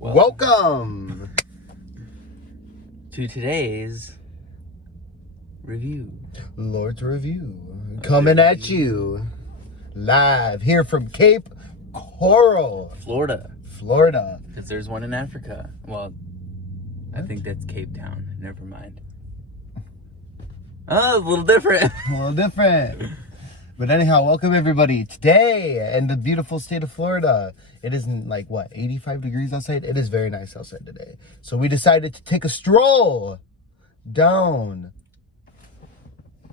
Welcome to today's review. Lortz Review. Coming at you live here from Cape Coral, Florida. Florida. Because there's one in Africa. Well, I think that's Cape Town. Never mind. Oh, a little different. A little different. But anyhow, welcome everybody. Today in the beautiful state of Florida, it is like, 85 degrees outside? It is very nice outside today. So we decided to take a stroll down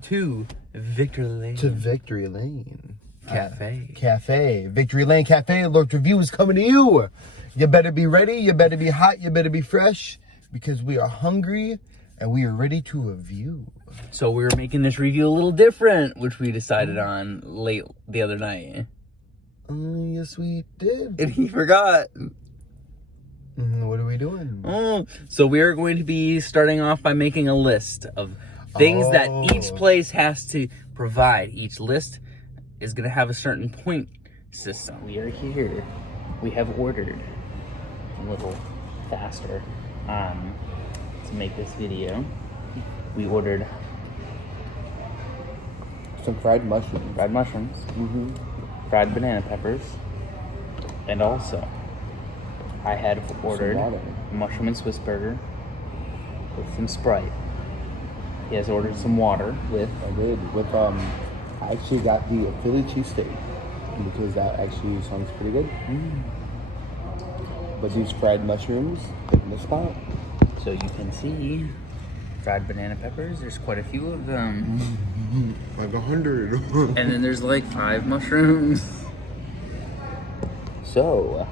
to Victory Lane. Cafe. Victory Lane Cafe. Lortz Review is coming to you. You better be ready. You better be hot. You better be fresh. Because we are hungry and we are ready to review. So we were making this review a little different, which we decided on late the other night. Yes, we did. And he forgot. What are we doing? So we are going to be starting off by making a list of things that each place has to provide. Each list is going to have a certain point system. We are here. We have ordered a little faster to make this video. We ordered some fried mushrooms. Fried banana peppers, and also I had ordered mushroom and Swiss burger with some Sprite. He has ordered some water with. I did with I actually got the Philly cheesesteak because that actually sounds pretty good. But these fried mushrooms in the spot. So you can see fried banana peppers. There's quite a few of them. Like 100. And then there's like 5 mushrooms. So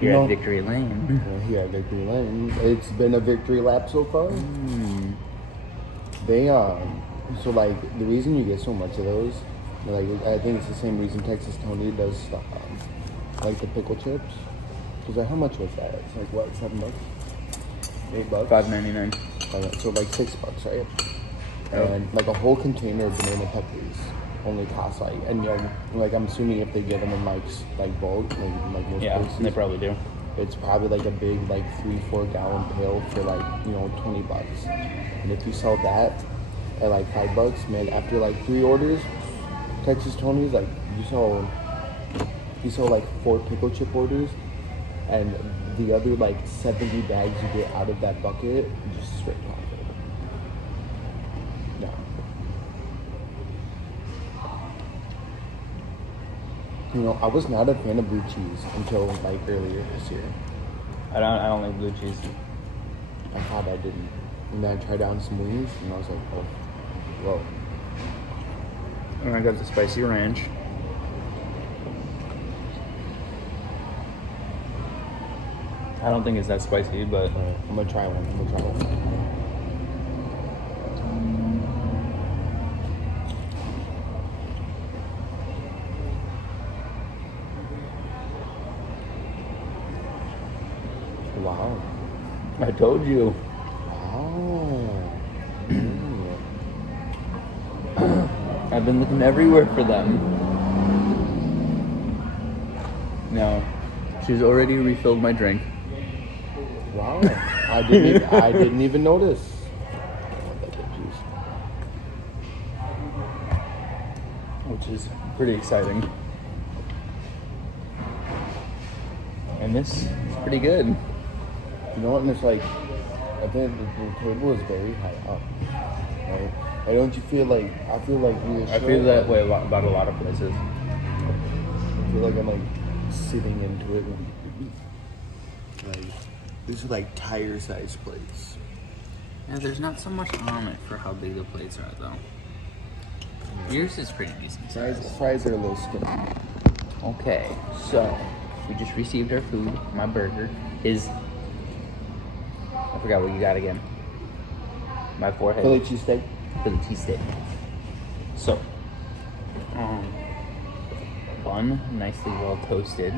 here at Victory Lane. Here at Victory Lane. It's been a victory lap so far. They so like the reason you get so much of those, like I think it's the same reason Texas Tony does like the pickle chips. Cause like, how much was that? It's like what, $7? $8? $5.99. So like $6, right? And like a whole container of banana peppers only costs like, and like I'm assuming if they get them in like bulk, like most places, they probably do. It's probably like a big 3-4 gallon pail for like $20. And if you sell that at like $5, man, after like 3 orders, Texas Tony's like you sell like 4 pickle chip orders, and the other like 70 bags you get out of that bucket just straight profit. No. I was not a fan of blue cheese until like earlier this year. I don't like blue cheese. I thought I didn't. And then I tried out some wings and I was like, oh, whoa. And I got the spicy ranch. I don't think it's that spicy, but I'm gonna try one. Wow. I told you. I've been looking everywhere for them. No, she's already refilled my drink. Wow. I didn't even notice. Which is pretty exciting. And this is pretty good. You know what? And it's like, I think the table is very high up. Right? And don't you feel like, I feel that way about a lot of places. I feel like I'm like sitting into it. Like, these are like tire size plates. Yeah, there's not so much on it for how big the plates are though. Yours is pretty decent size. Fries are a little skinny. Okay, so we just received our food. My burger is, I forgot what you got again. My forehead. Philly cheesesteak. So, bun, nicely well toasted.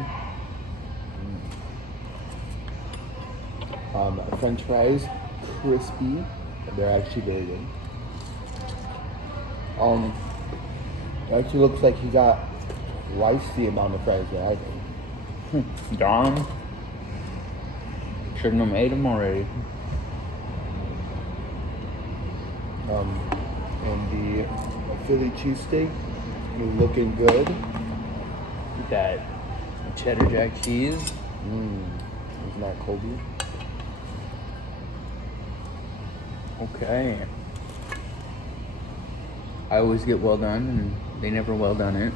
French fries, crispy. They're actually very good. It actually looks like he got twice the amount of fries that I think. Dom, shouldn't have ate them already. And the Philly cheesesteak is looking good. That cheddar jack cheese. Isn't that Kobe? Okay. I always get well done, and they never well done it.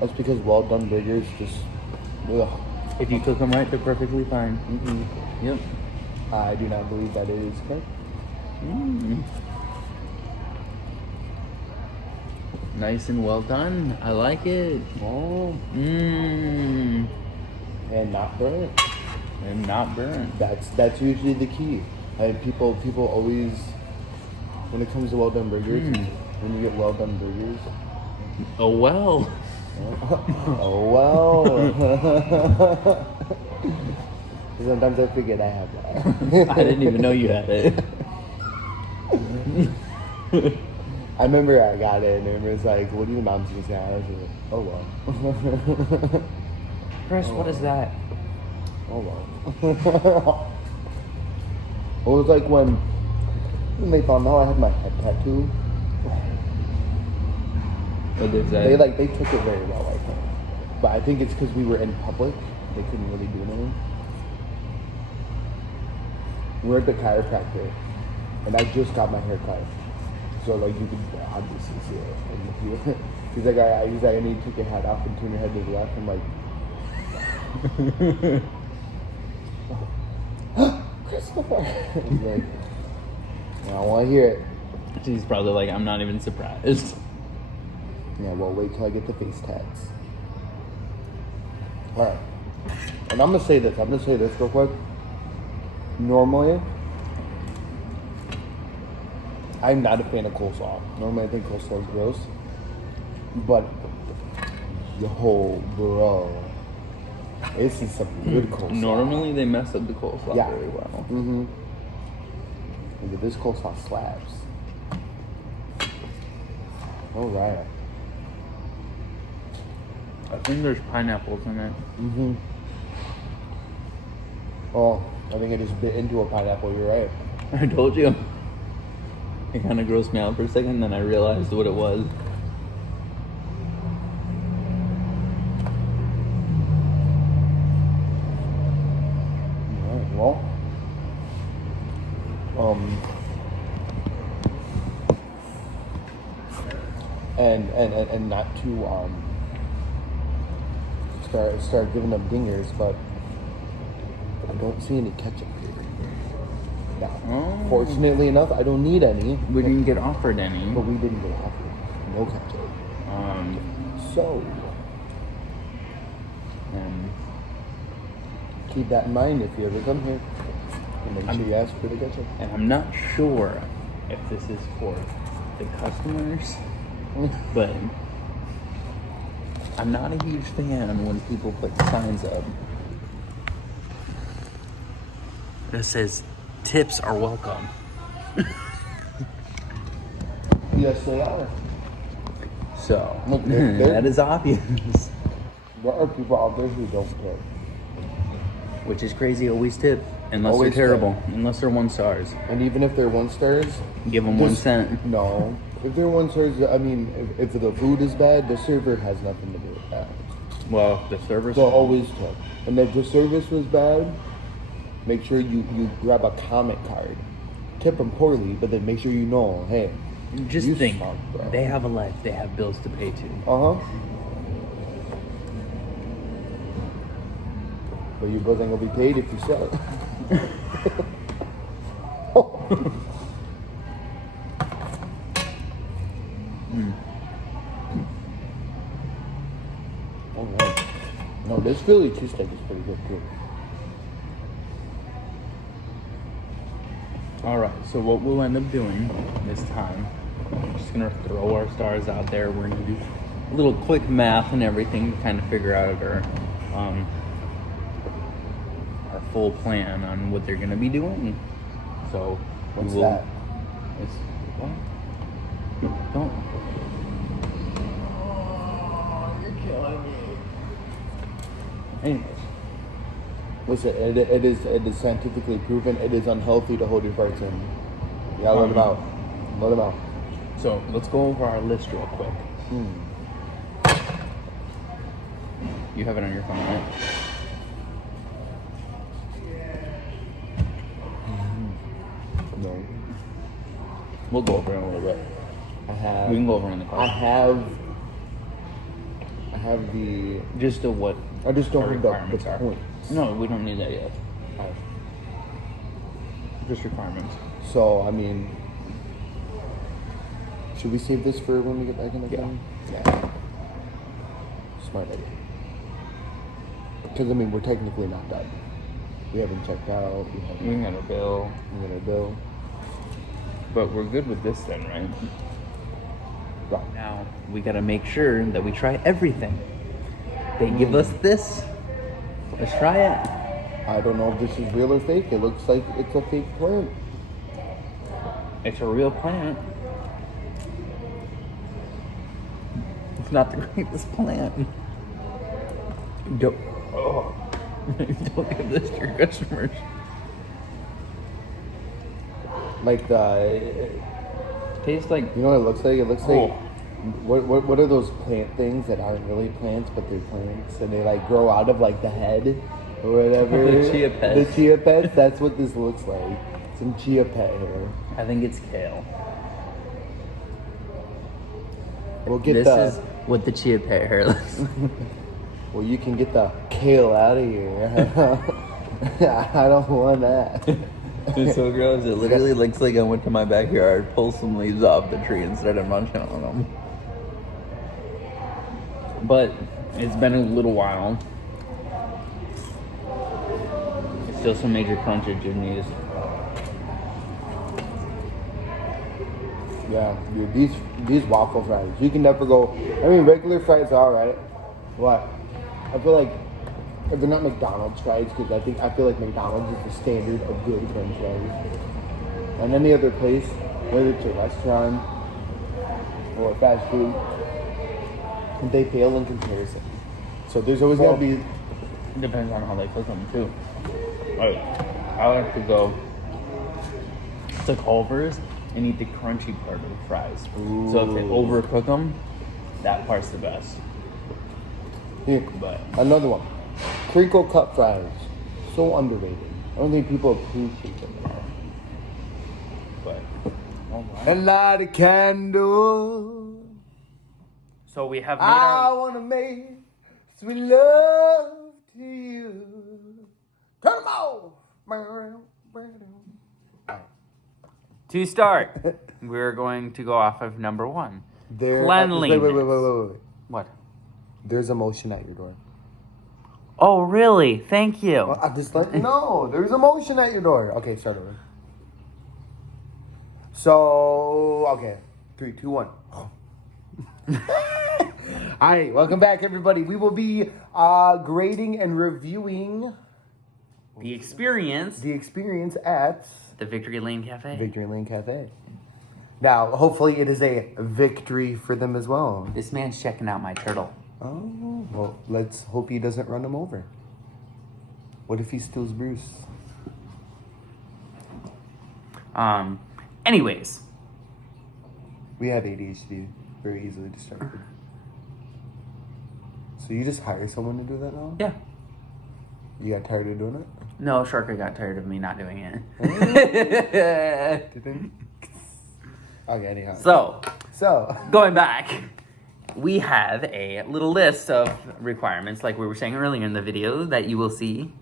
That's because well done burgers just. Ugh. If you cook them right, they're perfectly fine. Yep. I do not believe that is correct. Nice and well done. I like it. Oh. And not burnt. not burnt. That's usually the key. People always, when it comes to well done burgers, when you get well done burgers. Oh well. Oh well. Sometimes I forget I have that. I didn't even know you had it. I remember I got it and it was like, what do you mom's gonna say? I was like, oh well. Chris, what is that? Oh well. It was like when they found out I had my head tattoo. What did they say? They took it very well, I think. But I think it's because we were in public. They couldn't really do anything. We're at the chiropractor, and I just got my hair cut. So like you could obviously see it. And he's like, I need to take your hat off and turn your head to the left. I'm like, Christopher. He's like, I don't want to hear it. She's probably like, I'm not even surprised. Yeah, well, wait till I get the face tats. Alright. And I'm gonna say this real quick. Normally, I'm not a fan of coleslaw. Normally I think coleslaw is gross. But, yo, bro. This is some good coleslaw. Normally they mess up the coleslaw very well. Look at this coleslaw slaps. Alright. I think there's pineapples in it. Oh, I think I just bit into a pineapple, you're right. I told you. It kind of grossed me out for a second, then I realized what it was. Alright, well. And not to start giving them dingers, but I don't see any ketchup here. Now, fortunately enough, I don't need any. We didn't get offered any. But we didn't get offered no ketchup. So keep that in mind if you ever come here. And make sure you ask for the ketchup. And I'm not sure if this is for the customers, but I'm not a huge fan when people put signs up that says tips are welcome. Yes, they are. So, look, that is obvious. There are people out there who don't tip. Which is crazy, always tip. Unless Always they're terrible. tip. Unless they're 1 stars. And even if they're 1 stars, Give them 1 cent. No. If they're 1 stars, I mean, if the food is bad, the server has nothing to do with that. Well, the service. So always tip. And if the service was bad, make sure you grab a comment card. Tip them poorly, but then make sure you know, hey, Just you think, suck, bro. they have a life. They have bills to pay to. But your bills ain't gonna be paid if you sell it. Alright. No, this Philly cheesesteak is pretty good too. Alright, so what we'll end up doing this time, we're just gonna throw our stars out there. We're gonna do a little quick math and everything to kind of figure out our full plan on what they're gonna be doing. So What's that? It's what? Don't. Oh, you're killing me. Anyways. Listen, it is scientifically proven it is unhealthy to hold your farts in. Yeah, let them out. Let them out. So let's go over our list real quick. You have it on your phone, right? No. We'll go over it in a little bit. I have. We can go over it in the car. I have the. Just what I just don't our have requirements the are. points. No, we don't need that yet. Just requirements. So, I mean, should we save this for when we get back in the game? Yeah. Smart idea. Because, I mean, we're technically not done. We haven't checked out. We got our bill. We got our bill. But we're good with this then, right? Right. Now, we gotta make sure that we try everything. They give us this. Let's try it. I don't know if this is real or fake. It looks like it's a fake plant. It's a real plant. It's not the greatest plant. Don't, don't give this to your customers. Like Tastes like, you know what it looks like? It looks Oh. like what are those plant things that aren't really plants but they're plants and they like grow out of like the head or whatever. The chia pets. The chia pets. That's what this looks like. Some chia pet hair. I think it's kale. We'll get This the. is what the chia pet hair looks like. Well, you can get the kale out of here. I don't want that. It's so gross. It literally looks like I went to my backyard, pulled some leaves off the tree, and started munching on them. But it's been a little while. It's still some major crunchage in these. Yeah, dude, these waffle fries, you can never go. I mean, regular fries are alright. What? I feel like if they're not McDonald's fries, because I feel like McDonald's is the standard of good French fries. And any other place, whether it's a restaurant or fast food, they fail in comparison. So there's always gotta be. Depends on how they cook them too. Like, I like to go to Culver's and eat the crunchy part of the fries. So if they overcook them, that part's the best. Here, But another one. Crinkle cut fries. So underrated. I don't think people appreciate them. but A light a candle. so we have made I our wanna make sweet love to you. Turn them off. to start. We're going to go off of number one. There, Cleanliness. wait. What? There's a motion at your door. Oh, really? Thank you. I just let you know. There's a motion at your door. Okay, start over. So, okay. 3, 2, 1. Alright, welcome back, everybody. We will be grading and reviewing The experience. the experience at The Victory Lane Cafe. Victory Lane Cafe. Now, hopefully it is a victory for them as well. This man's checking out my turtle. Oh, well, let's hope he doesn't run him over. What if he steals Bruce? Anyways. We have ADHD, very easily distracted. So you just hire someone to do that now? Yeah. You got tired of doing it? No, Sharka got tired of me not doing it. Okay, anyhow. So, going back, we have a little list of requirements, like we were saying earlier in the video, that you will see.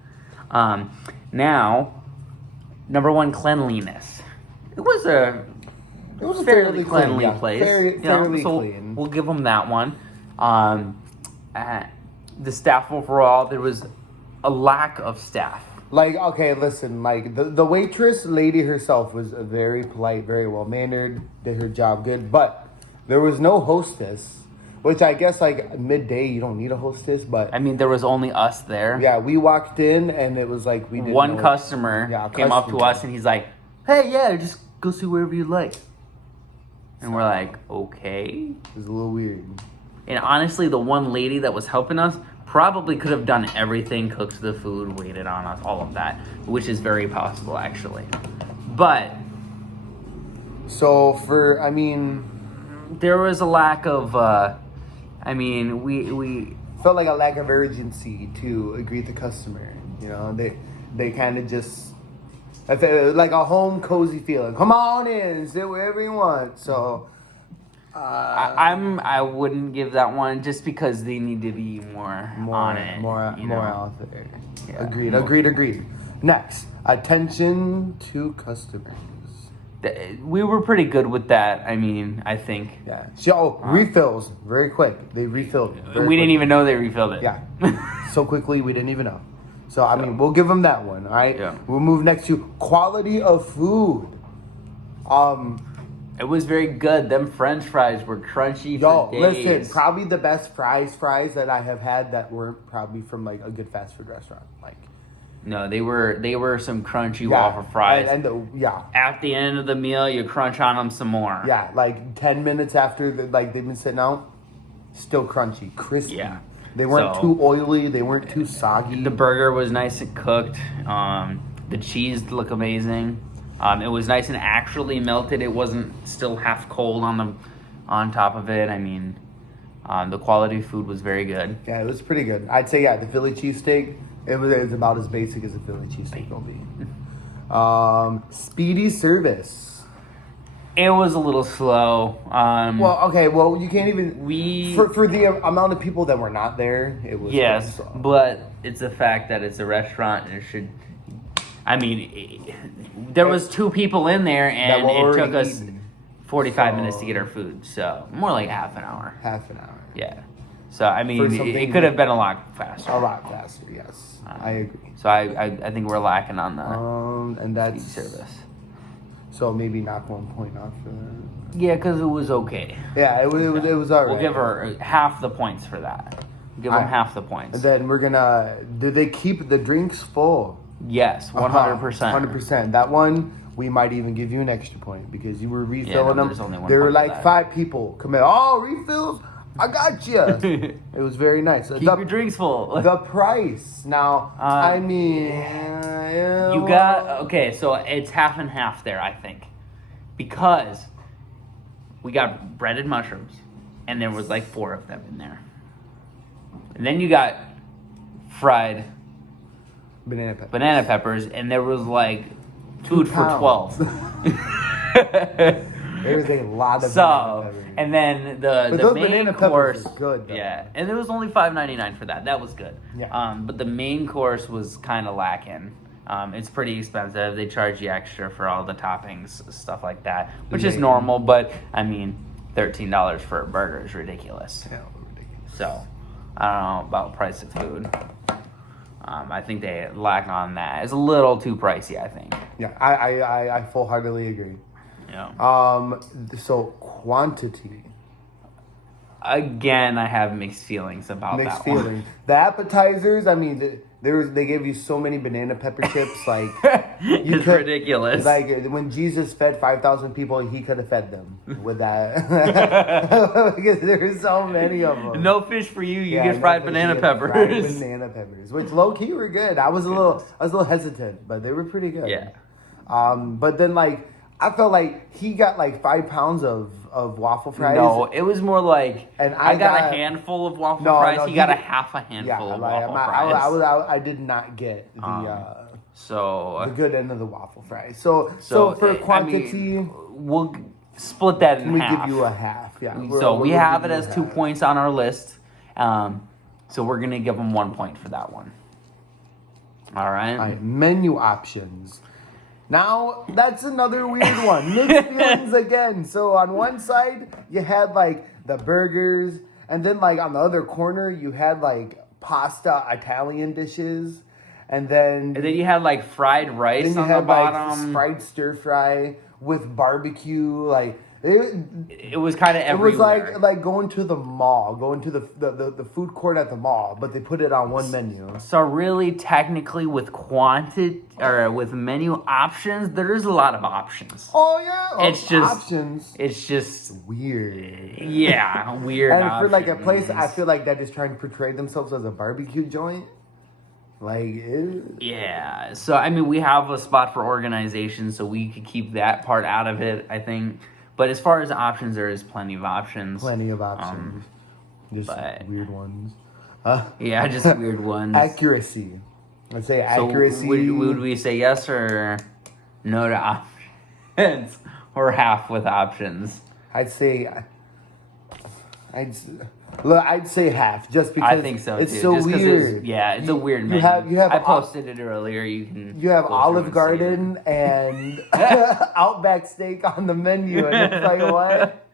Now, number one, cleanliness. It was a fairly cleanly clean, yeah. place. Fairly so clean. We'll give them that one. The staff overall, there was a lack of staff. Like, okay, listen, like, the waitress lady herself was very polite, very well-mannered, did her job good, but there was no hostess, which I guess, like, midday, you don't need a hostess, but... I mean, there was only us there. Yeah, we walked in, and it was like, we didn't One know- customer came up to us, and he's like, hey, yeah, just go see wherever you like. And we're like, okay. It was a little weird. And honestly, the one lady that was helping us probably could have done everything, cooked the food, waited on us, all of that, which is very possible actually. But So there was a lack of, we felt like a lack of urgency to greet the customer. You know, they kind of just, I felt like a home cozy feeling. Come on in, sit wherever you want. So I wouldn't give that one just because they need to be more on it. More know? out there. Yeah. Agreed. Next, attention to customers. We were pretty good with that. I think. Yeah. So refills very quick. They refilled. We didn't even know they refilled it. Yeah. So quickly, we didn't even know. So we'll give them that one. All right. Yeah. We'll move next to quality of food. It was very good. Them French fries were crunchy for days. Listen, probably the best fries that I have had that weren't probably from like a good fast food restaurant. Like, no, they were some crunchy waffle fries. And at the end of the meal, you crunch on them some more. Yeah, like 10 minutes after they've been sitting out, still crunchy, crispy. Yeah. They weren't too oily. They weren't too soggy. The burger was nice and cooked. The cheese looked amazing. It was nice and actually melted. It wasn't still half cold on top of it. The quality food was very good. Yeah, it was pretty good. I'd say the Philly cheesesteak. It was about as basic as a Philly cheesesteak will be. Speedy service. It was a little slow. You can't even. For the amount of people that were not there, it was. Yes, slow. but it's a fact that it's a restaurant and it should. There was 2 people in there and it took us 45 minutes to get our food. So more like half an hour. Yeah. So it could have been a lot faster. A lot faster, yes. I agree. So I think we're lacking on the and that's service. So maybe knock 1 point off for that. Yeah, because it was okay. Yeah, it was all right. We'll give her half the points for that. Give them half the points. And then we're gonna. Did they keep the drinks full? Yes, 100%. 100%. That one. We might even give you an extra point because you were refilling them. There were like 5 people come in. Oh, refills? I got you. It was very nice. Keep your drinks full. The price. Now, you got... Okay, so it's half and half there, I think. Because we got breaded mushrooms. And there was like 4 of them in there. And then you got fried... Banana peppers. And there was like... food for 12. There's a lot of banana peppers. And then the main course was good, though. Yeah, and it was only $5.99 for that. That was good. Yeah. But the main course was kind of lacking. It's pretty expensive. They charge you extra for all the toppings, stuff like that, which is normal. But $13 for a burger is ridiculous. Yeah, ridiculous. So I don't know about price of food. I think they lack on that. It's a little too pricey, I think. Yeah, I full-heartedly agree. Yeah. So quantity. Again, I have mixed feelings about that one. The appetizers, they gave you so many banana pepper chips, like it's ridiculous. Like when Jesus fed 5,000 people, he could have fed them with that because there's so many of them. No fish for you. You get fried banana peppers. Fried banana peppers, which low key were good. I was a little hesitant, but they were pretty good. Yeah. But then I felt like he got like 5 pounds of waffle fries. No, it was more like and I got a handful of waffle fries. No, he got a half a handful of waffle fries. I did not get the good end of the waffle fries. So for quantity, we'll split that in half. We give you a half. Yeah. We have it as 2 points on our list. So we're gonna give them 1 point for that one. All right. Menu options. Now, that's another weird one. Mixed feelings again. So, on one side, you had, the burgers. And then, on the other corner, you had, pasta Italian dishes. And then you had, fried rice on the bottom. Fried stir fry with barbecue. It was kind of It everywhere. was like going to the mall, going to the food court at the mall, but they put it on one menu. So really, technically, with with menu options, there's a lot of options. Oh yeah, It's just options. It's just Weird. Yeah, weird. And for options. like a place, I feel like that is trying to portray themselves as a barbecue joint. Like, yeah. So I mean, we have a spot for organization, so we could keep that part out of it, I think. But as far as options, there is plenty of options. Just but, weird ones. Yeah, just weird ones. Accuracy. I'd say accuracy. So would we say yes or no to options, or half with options? I'd say half, just because I think so it's too. so just weird. It's a weird menu. I posted it earlier. You have Olive Garden and Outback Steak on the menu, and it's like, what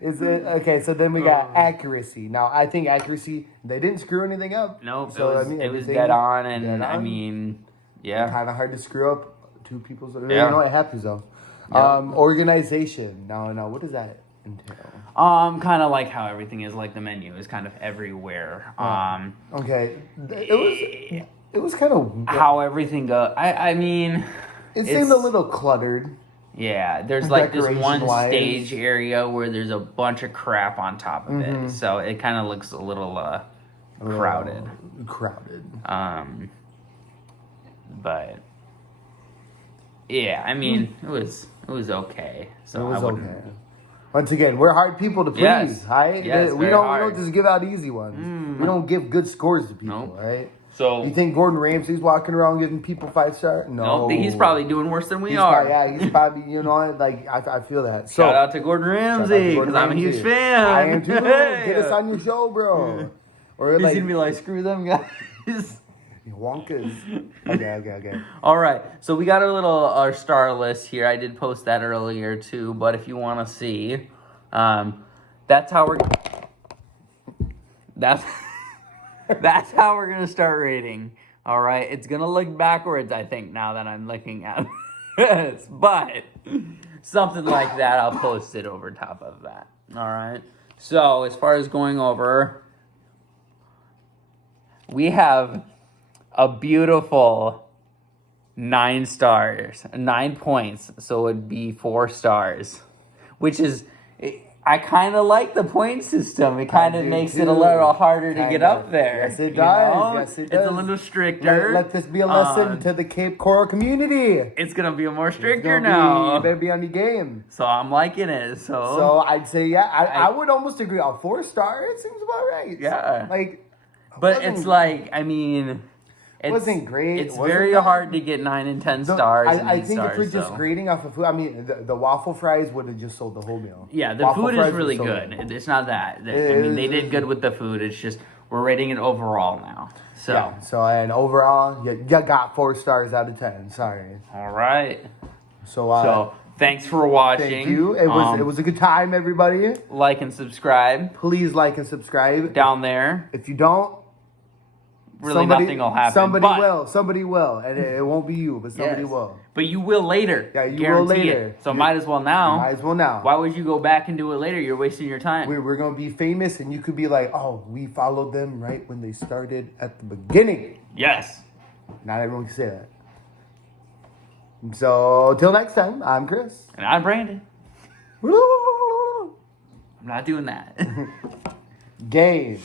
is it? Okay, so then we got accuracy. Now I think accuracy, they didn't screw anything up. Nope. So it was dead on, and I mean, yeah, kind of hard to screw up two people's. Yeah. You know, it happens though. Yep. Organization. Now, what does that entail? Kind of like how everything is, like the menu is kind of everywhere. Okay, it was kind of how everything goes. I mean, it seemed a little cluttered. Yeah, there's like this one Decoration-wise. stage area where there's a bunch of crap on top of it, so it kind of looks a little crowded. But yeah, I mean, it was okay. So It was okay. Once again, we're hard people to please, Yes. right? Yes, we very don't hard. just give out easy ones. We don't give good scores to people, Nope. right? So You think Gordon Ramsay's walking around giving people 5-star? No, he's probably doing worse than we He's are. he's probably, you know, like I feel that. So, Shout out to Gordon Ramsay because I'm a huge fan. I am too. Hey. Get us on your show, bro. Or He's like gonna be like, screw them guys. Wonkas. Okay. All right, so we got our star list here. I did post that earlier too, but if you want to see, that's how we're gonna start rating. All right, it's gonna look backwards, I think, now that I'm looking at this, but something like that, I'll post it over top of that. All right. So as far as going over, we have a beautiful 9 stars, 9 points. So it would be 4 stars, which is, I kind of like the point system. It kind of makes it a little harder to get up there. Yes, it does. know? Yes, it does. It's a little stricter. Let this be a lesson to the Cape Coral community. It's going to be more stricter You now. better be on your game. So I'm liking it. So I'd say, yeah, I would almost agree. On 4 star, it seems about right. Yeah. Like, But it's like, I mean, it wasn't great. It's Wasn't very bad. hard to get 9 and 10 stars. and I 8 think stars, if we're just grading off of food, I mean, the waffle fries would have just sold the whole meal. Yeah, the Waffle food fries is really would have good. sold it. It's not that. I mean, they did good with the food. It's just we're rating it overall now. So, Yeah. So and overall, you got 4 stars out of 10. Sorry. all right. So Thanks for watching. thank you. It was a good time, everybody. Like and subscribe Please like and subscribe. down there. If you don't, Really, nothing will happen. Somebody but, will. Somebody will, and it won't be you, but somebody Yes. will. But you will later. Yeah, you Guarantee will later. It. So might as well now. Might as well now. Why would you go back and do it later? You're wasting your time. We're gonna be famous, and you could be like, "Oh, we followed them right when they started at the beginning." Yes. Not everyone can say that. So till next time, I'm Chris. And I'm Brandon. I'm not doing that. Game.